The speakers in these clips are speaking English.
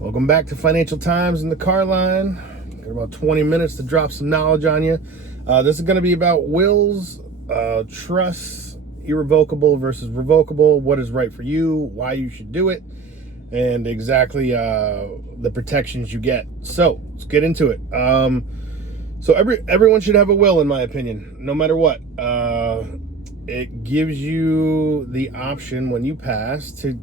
Welcome back to Financial Times in the car line. Got about 20 minutes to drop some knowledge on you. This is going to be about wills, trusts, irrevocable versus revocable, what is right for you, why you should do it, and exactly the protections you get. So let's get into it. So everyone should have a will, in my opinion, no matter what. It gives you the option when you pass to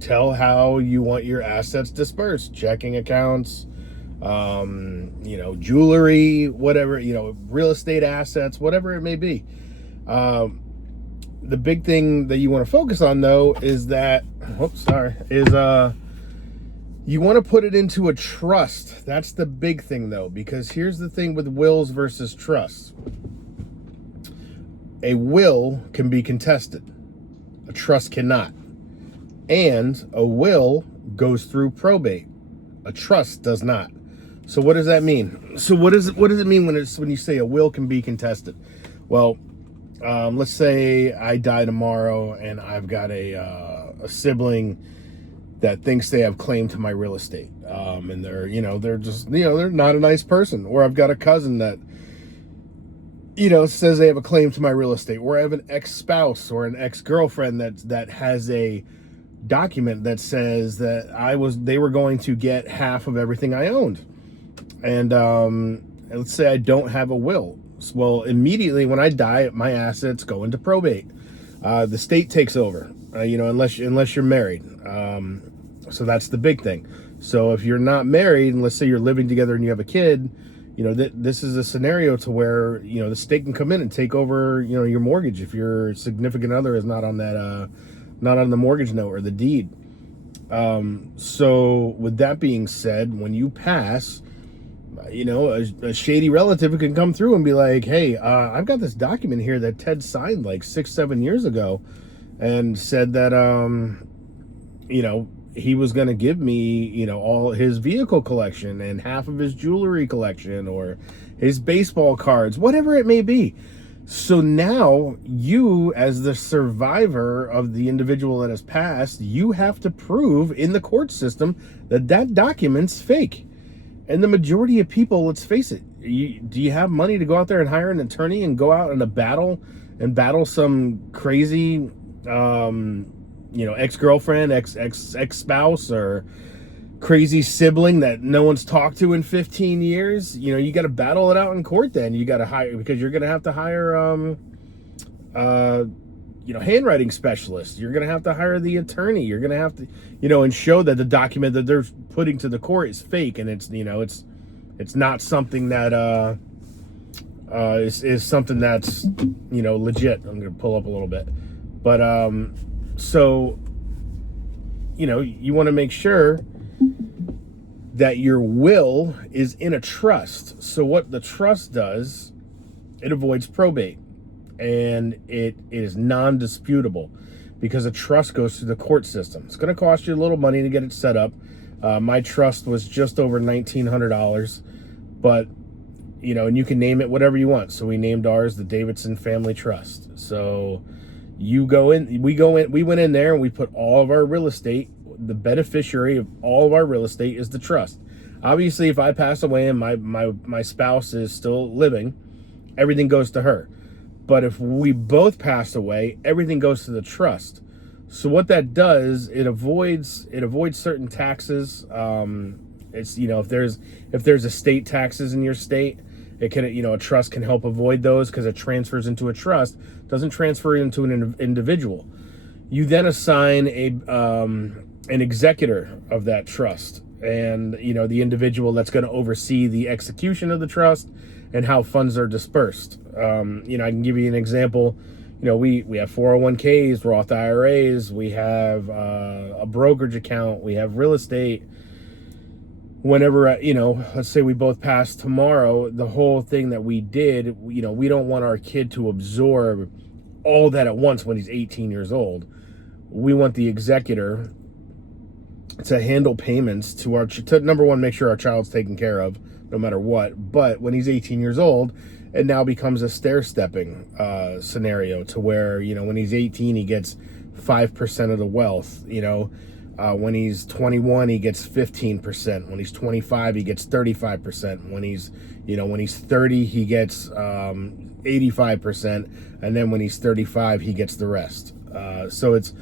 tell how you want your assets dispersed, checking accounts, jewelry, whatever, real estate assets, whatever it may be. The big thing that you want to focus on, though, is that, you want to put it into a trust. That's the big thing, though, because here's the thing with wills versus trusts. A will can be contested. A trust cannot. And a will goes through probate. A trust does not. So what does that mean? So what does it mean when you say a will can be contested? Well, let's say I die tomorrow and I've got a sibling that thinks they have claim to my real estate, and they're not a nice person. Or I've got a cousin that says they have a claim to my real estate. Or I have an ex-spouse or an ex-girlfriend that has a document that says that they were going to get half of everything I owned. And let's say I don't have a will. Well, immediately when I die, my assets go into probate. The state takes over, unless you're married. So that's the big thing. So if you're not married, and let's say you're living together and you have a kid, this is a scenario to where, the state can come in and take over, your mortgage if your significant other is not on that, not on the mortgage note or the deed. So with that being said, when you pass, a shady relative can come through and be like, hey, I've got this document here that Ted signed like 6-7 years ago and said that, he was going to give me, all his vehicle collection and half of his jewelry collection or his baseball cards, whatever it may be. So now you, as the survivor of the individual that has passed, you have to prove in the court system that document's fake. And the majority of people, let's face it, do you have money to go out there and hire an attorney and go out in a battle and battle some crazy, ex-girlfriend, ex-spouse, or crazy sibling that no one's talked to in 15 years? You got to battle it out in court. Then you got to hire, because you're going to have to hire, handwriting specialists. You're going to have to hire the attorney. You're going to have to, and show that the document that they're putting to the court is fake. And it's not something that, is something that's, legit. I'm going to pull up a little bit, but, so, you want to make sure that your will is in a trust. So what the trust does, it avoids probate, and it is non-disputable because a trust goes through the court system. It's going to cost you a little money to get it set up. My trust was just over $1,900, but and you can name it whatever you want. So we named ours the Davidson Family Trust. So we went in there and we put all of our real estate. The beneficiary of all of our real estate is the trust. Obviously, if I pass away and my spouse is still living, everything goes to her. But if we both pass away, everything goes to the trust. So what that does, it avoids certain taxes. It's if there's estate taxes in your state, it can a trust can help avoid those because it transfers into a trust, doesn't transfer into an individual. You then assign an executor of that trust, and the individual that's going to oversee the execution of the trust and how funds are dispersed. I can give you an example. We have 401ks, Roth IRAs, we have a brokerage account, we have real estate. Whenever let's say we both pass tomorrow, the whole thing that we did, we don't want our kid to absorb all that at once when he's 18 years old. We want the executor to handle payments to number one, make sure our child's taken care of no matter what. But when he's 18 years old, it now becomes a stair-stepping scenario to where, when he's 18, he gets 5% of the wealth, When he's 21, he gets 15%. When he's 25, he gets 35%. When he's 30, he gets 85%, and then when he's 35, he gets the rest. So it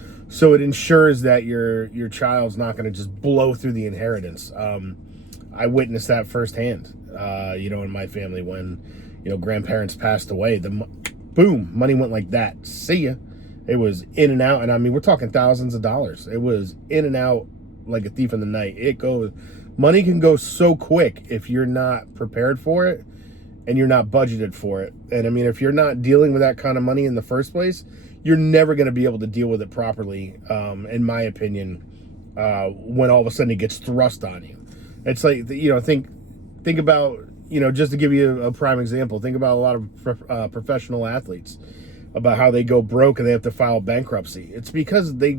ensures that your child's not going to just blow through the inheritance. I witnessed that firsthand. In my family when grandparents passed away, boom, money went like that. See ya. It was in and out, and I mean, we're talking thousands of dollars. It was in and out like a thief in the night. Money can go so quick if you're not prepared for it and you're not budgeted for it. And I mean, if you're not dealing with that kind of money in the first place, you're never going to be able to deal with it properly, in my opinion, when all of a sudden it gets thrust on you. It's like, think about, just to give you a prime example, think about a lot of professional athletes, about how they go broke and they have to file bankruptcy. It's because they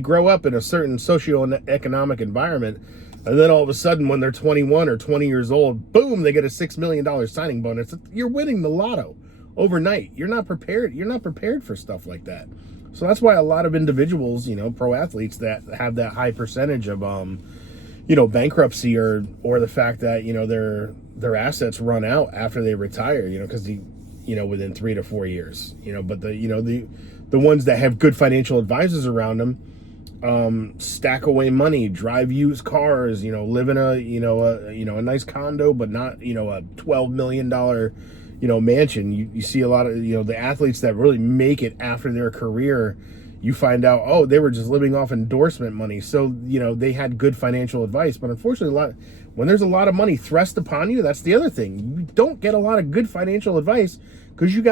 grow up in a certain socioeconomic environment, and then all of a sudden when they're 21 or 20 years old, boom, they get a $6 million signing bonus. You're winning the lotto overnight. You're not prepared for stuff like that. So that's why a lot of individuals, pro athletes that have that high percentage of bankruptcy or the fact that their assets run out after they retire, because within 3 to 4 years, but the ones that have good financial advisors around them, stack away money, drive used cars, live in a nice condo, but not, a $12 million, mansion. You see a lot of, the athletes that really make it after their career, you find out, oh, they were just living off endorsement money. So, they had good financial advice, but unfortunately when there's a lot of money thrust upon you, that's the other thing. You don't get a lot of good financial advice because you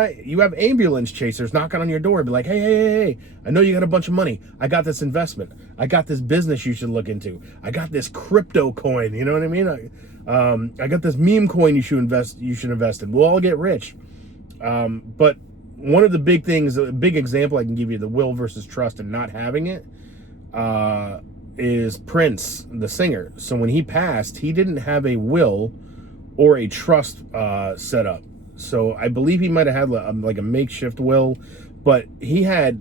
have ambulance chasers knocking on your door and be like, hey, I know you got a bunch of money. I got this investment. I got this business you should look into. I got this crypto coin. You know what I mean? I got this meme coin you should invest in. We'll all get rich. But one of the big things, a big example I can give you, the will versus trust and not having it, is Prince, the singer. So when he passed, he didn't have a will or a trust set up. So I believe he might have had like a makeshift will, but he had,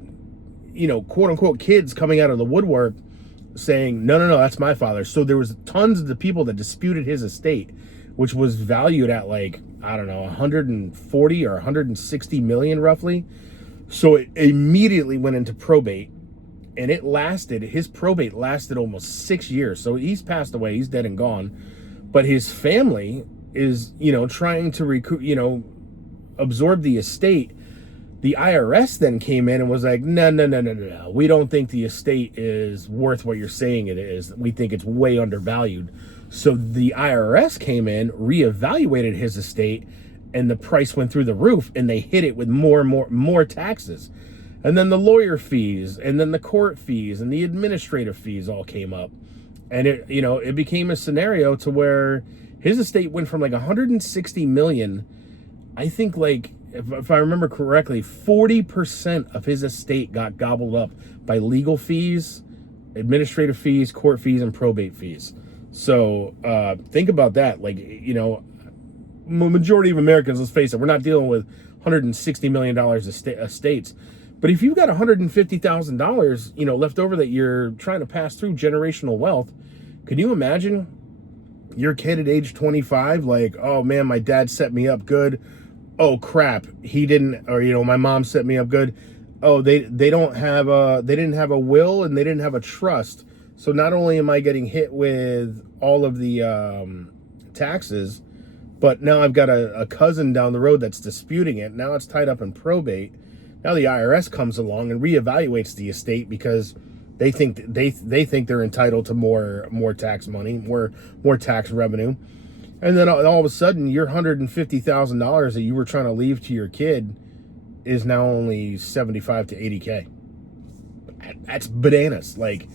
quote unquote kids coming out of the woodwork saying, no, that's my father. So there was tons of the people that disputed his estate, which was valued at like, I don't know, 140 or 160 million roughly. So it immediately went into probate, and his probate lasted almost 6 years. So he's passed away, he's dead and gone. But his family is, trying to absorb the estate. The IRS then came in and was like, no. We don't think the estate is worth what you're saying it is. We think it's way undervalued. So the IRS came in, reevaluated his estate, and the price went through the roof, and they hit it with more taxes. And then the lawyer fees, and then the court fees, and the administrative fees all came up. And it became a scenario to where his estate went from like 160 million. I think like, if I remember correctly, 40% of his estate got gobbled up by legal fees, administrative fees, court fees, and probate fees. So think about that. Like, majority of Americans, let's face it, we're not dealing with $160 million estates. But if you've got $150,000, left over that you're trying to pass through generational wealth, can you imagine your kid at age 25, like, oh man, my dad set me up good. Oh crap, he didn't, or my mom set me up good. Oh, they didn't have a will and they didn't have a trust. So not only am I getting hit with all of the taxes, but now I've got a cousin down the road that's disputing it. Now it's tied up in probate. Now the IRS comes along and reevaluates the estate because they think they're entitled to more tax money, more tax revenue. And then all of a sudden, your $150,000 that you were trying to leave to your kid is now only 75 to 80K. That's bananas. Like,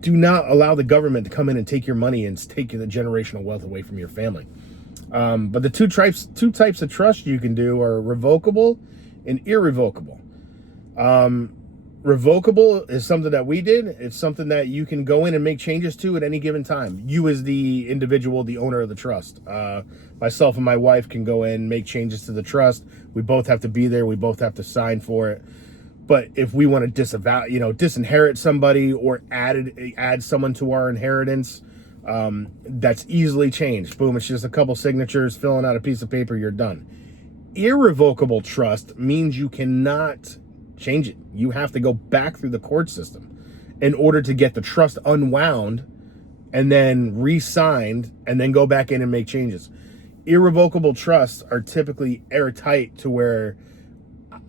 do not allow the government to come in and take your money and take the generational wealth away from your family. But the two types of trust you can do are revocable and irrevocable. Revocable is something that we did. It's something that you can go in and make changes to at any given time. You as the individual, the owner of the trust. Myself and my wife can go in and make changes to the trust. We both have to be there. We both have to sign for it. But if we want to disinherit somebody or add someone to our inheritance, that's easily changed. Boom, it's just a couple signatures, filling out a piece of paper, you're done. Irrevocable trust means you cannot change it. You have to go back through the court system in order to get the trust unwound and then re-signed and then go back in and make changes. Irrevocable trusts are typically airtight to where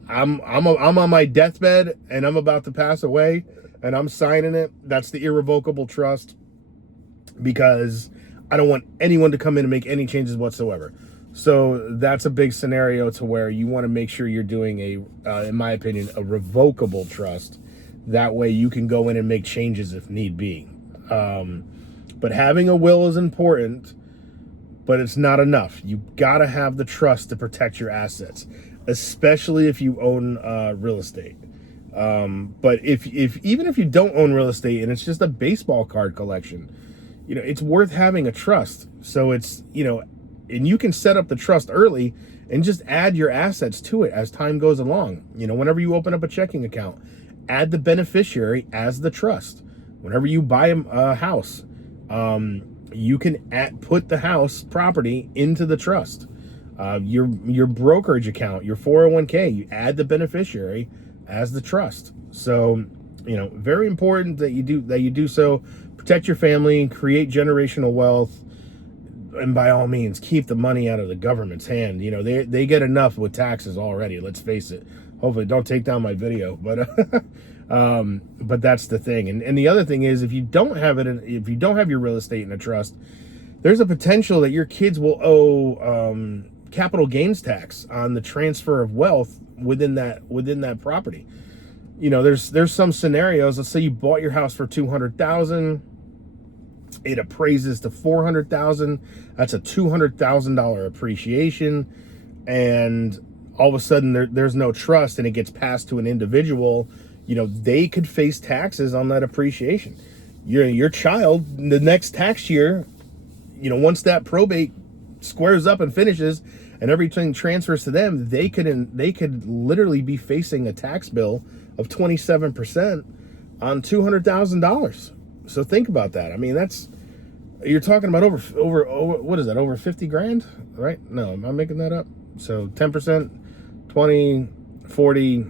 I'm on my deathbed and I'm about to pass away and I'm signing it. That's the irrevocable trust, because I don't want anyone to come in and make any changes whatsoever. So that's a big scenario to where you want to make sure you're doing in my opinion, a revocable trust. That way you can go in and make changes if need be. But having a will is important, but it's not enough. You got to have the trust to protect your assets, especially if you own real estate. But if even if you don't own real estate and it's just a baseball card collection, it's worth having a trust. So it's, and you can set up the trust early and just add your assets to it as time goes along. Whenever you open up a checking account, add the beneficiary as the trust. Whenever you buy a house, you can put the house property into the trust. Your brokerage account, your 401k, you add the beneficiary as the trust. So, very important that you do so. Protect your family, create generational wealth, and by all means, keep the money out of the government's hand. They get enough with taxes already. Let's face it. Hopefully, don't take down my video, but that's the thing. And the other thing is, if you don't have your real estate in a trust, there's a potential that your kids will owe capital gains tax on the transfer of wealth within that property. There's some scenarios. Let's say you bought your house for $200,000. It appraises to $400,000. That's a $200,000 appreciation, and all of a sudden there's no trust, and it gets passed to an individual. They could face taxes on that appreciation. Your child, the next tax year, once that probate squares up and finishes, and everything transfers to them, they could literally be facing a tax bill of 27% on $200,000. So think about that. I mean, you're talking about over what is that? Over 50 grand, right? No, am I making that up? So 10%, 20, 40.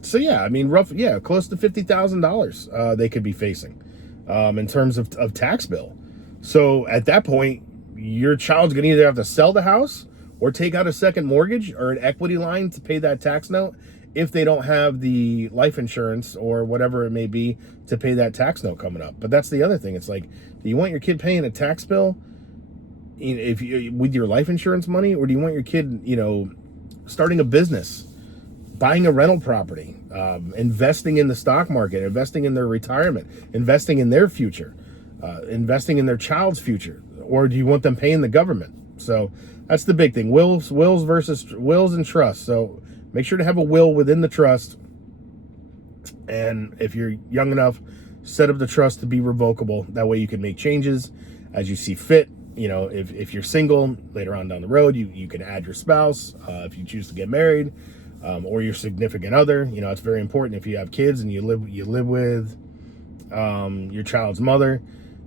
So yeah, I mean, close to $50,000 they could be facing in terms of tax bill. So at that point, your child's gonna either have to sell the house or take out a second mortgage or an equity line to pay that tax note, if they don't have the life insurance or whatever it may be to pay that tax note coming up. But that's the other thing. It's like, do you want your kid paying a tax bill with your life insurance money, or do you want your kid, starting a business, buying a rental property, investing in the stock market, investing in their retirement, investing in their future, investing in their child's future, or do you want them paying the government? So that's the big thing. Wills and trusts. So make sure to have a will within the trust. And if you're young enough, set up the trust to be revocable. That way you can make changes as you see fit. If you're single, later on down the road, you can add your spouse if you choose to get married, or your significant other. It's very important if you have kids and you live with your child's mother,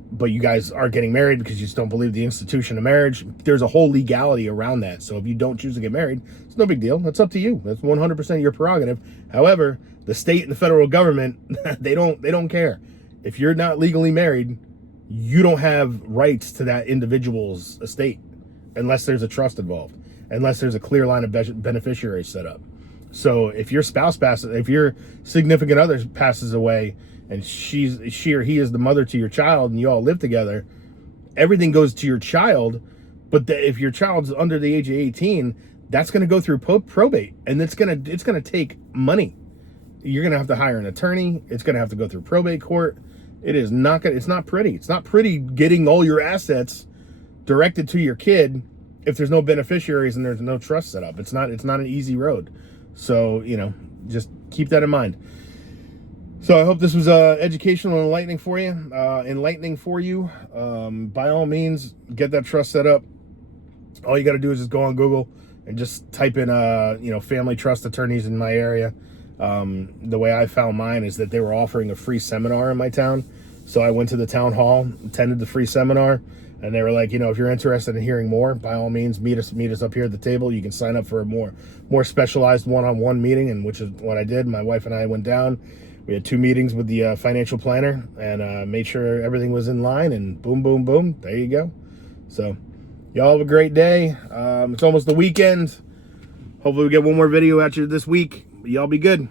but you guys are getting married because you just don't believe the institution of marriage. There's a whole legality around that. So if you don't choose to get married, it's no big deal. That's up to you. That's 100% your prerogative. However, the state and the federal government, they don't care. If you're not legally married, you don't have rights to that individual's estate unless there's a trust involved, unless there's a clear line of beneficiaries set up. So if your if your significant other passes away, and she or he is the mother to your child, and you all live together, everything goes to your child. But if your child's under the age of 18, that's going to go through probate, and it's going to take money. You're going to have to hire an attorney. It's going to have to go through probate court. It's not pretty. It's not pretty getting all your assets directed to your kid if there's no beneficiaries and there's no trust set up. It's not an easy road. So, just keep that in mind. So I hope this was educational and enlightening for you. By all means, get that trust set up. All you got to do is just go on Google and just type in, family trust attorneys in my area. The way I found mine is that they were offering a free seminar in my town. So I went to the town hall, attended the free seminar, and they were like, you know, if you're interested in hearing more, by all means, meet us up here at the table. You can sign up for a more specialized one-on-one meeting, and which is what I did. My wife and I went down. We had 2 meetings with the financial planner and made sure everything was in line, and boom, boom, boom, there you go. So y'all have a great day. It's almost the weekend. Hopefully we get one more video at you this week. Y'all be good.